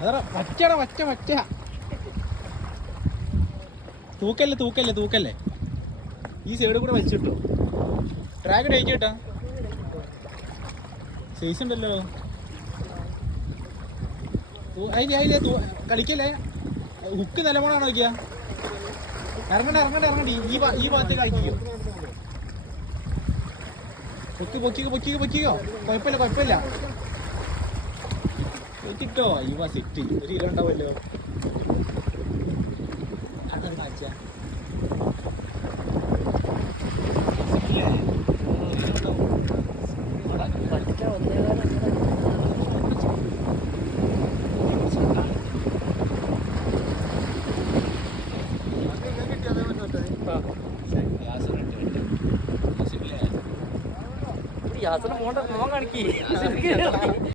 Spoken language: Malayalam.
അതാ പറ്റടാ പറ്റ തൂക്കല്ലേ ഈ സൈഡ് കൂടെ വലിച്ചിട്ടോ. ട്രാക്ക് ഡേറ്റ് കേട്ടാ സൈസ് ഉണ്ടല്ലോ. അതിലെ കളിക്കല്ലേ, ഹുക്ക് നിലപോണാണോ നോക്കിയാ. ഇറങ്ങണ്ടി ഈ ഭാഗത്തേക്ക് കളിക്കോ. പൊക്കിക്കോ, കുഴപ്പമില്ല. കിട്ടോ ഈ സെറ്റ് ഒരു കിലോ ഉണ്ടാവുമല്ലോ. അങ്ങനെ കാണിച്ചാ യാസന മോണ്ട മോൻ കാണിക്കേ.